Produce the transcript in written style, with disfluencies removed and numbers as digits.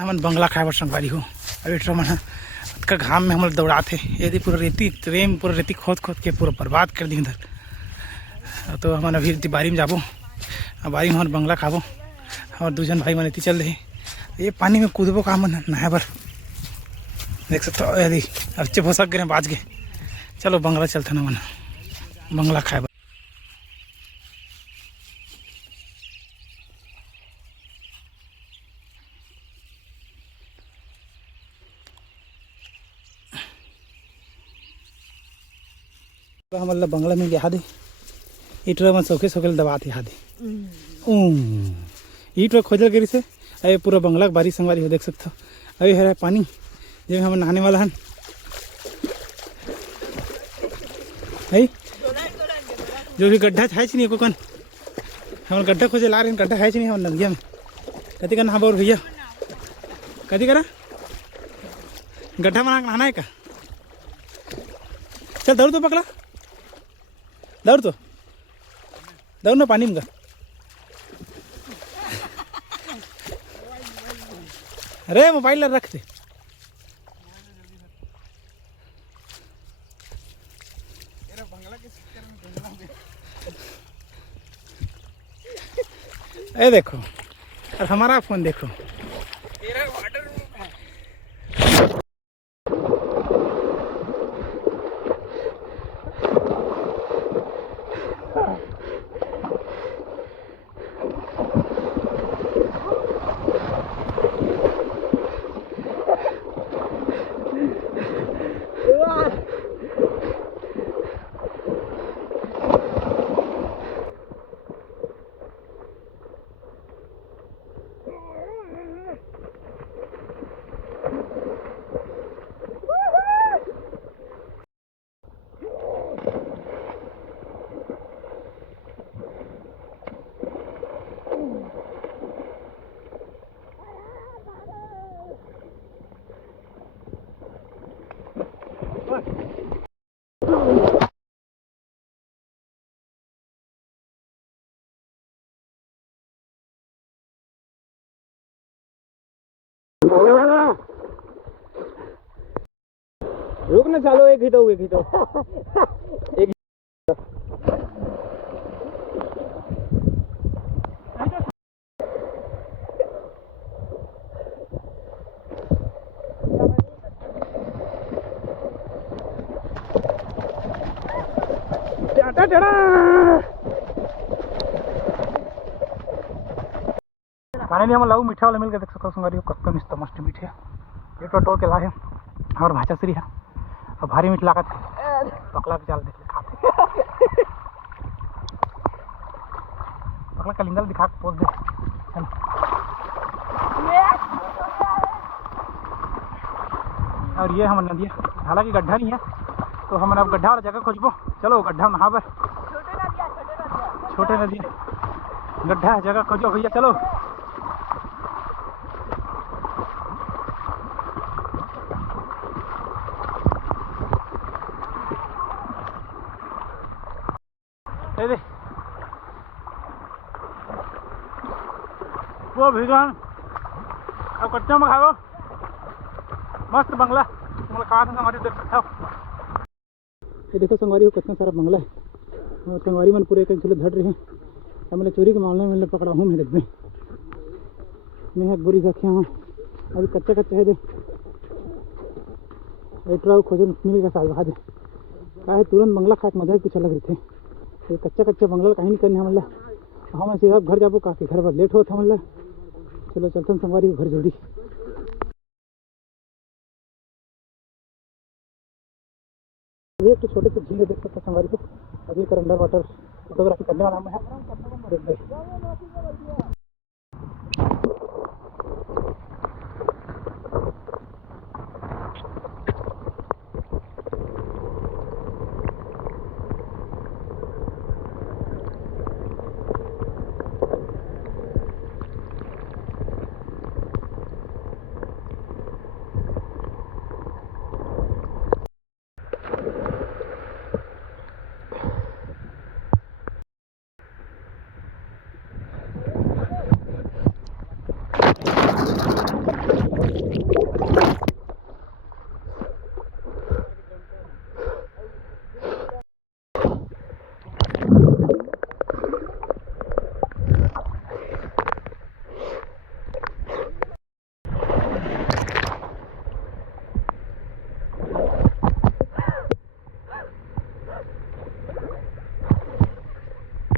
हमन बंगला खाए बर संगवारी हो अभी मन का घाम में हमन दौड़ाते यदि पूरा रेती ट्रेन पूरा रेती खोद खोद के पूरा बर्बाद कर दी इधर। तो हमन अभी बारी में जाबो बारी में हमन बंगला खाबो और दूजन भाई मन इति चल रहे ये पानी में कूदबो का मन नहाए बर देख सकते हो। यदि अच्छे भोसक गए बाज गए चलो बंगला चलते ना मन बंगला खाए बर। हमला बंगला में गया दे ईट मन सौखे सौखे दबा थे हादे ईट खोजल गिरी से अरे पूरा बंगला के बारी संगवारी हो देख सकते हो। अभी है पानी जब हम नहाने वाला हन है जो भी गड्ढा है नहीं कोकन हम गड्ढा खोजे ला रहे हैं गड्ढा है नहीं हम नदिया में कति का नहा बोर भैया कति करा गड्ढा में नहाना है का चल दौड़ तो पकड़ा दौड़ तो दौड़ ना पानी में अरे मोबाइल रख दे ये देखो और हमारा फोन देखो रुक ना चालो एक ही तो एक खाने लिए हम लाऊ मीठा वाला मिल के देख सको संगारी कत्तो मिस्ता मस्त मीठे एक टोल के लाए और भाषा श्री है और भारी मीठ लागत पकला के चाल देख खाते पकला का लिंगल दिखा के पोस दे चल और ये हम नदी हालांकि गड्ढा नहीं है तो हम अब गड्ढा वाला जगह खोजबो चलो गड्ढा नहा बर छोटे नदी गड्ढा जगह खोजो भैया चलो दे वो भिगन अब कच्चा में खाओ मस्त बंगला तुम खा संगवारी देख सकते हो। ये देखो संगवारी हो कितना सारा बंगला है और संगवारी मन पूरे एक झूले धड़ रहे हैं हमने चोरी के मामले में पकड़ा हूँ मैं देख मैं एक बुरी रखे हूँ अभी कच्चा कच्चा है दे एट्रा खोजन मिल का साल दे का है तुरंत बंगला खा के मजा कुछ अलग रही थे ये कच्चा कच्चा बंगला कहीं नहीं करने हमला हम सीधा घर जाबो का घर पर लेट होता हमला चलो चलते हैं संगवारी घर जल्दी। ये तो छोटे से झील देख सकते संगवारी को अभी अंडर वाटर फोटोग्राफी करने वाला है।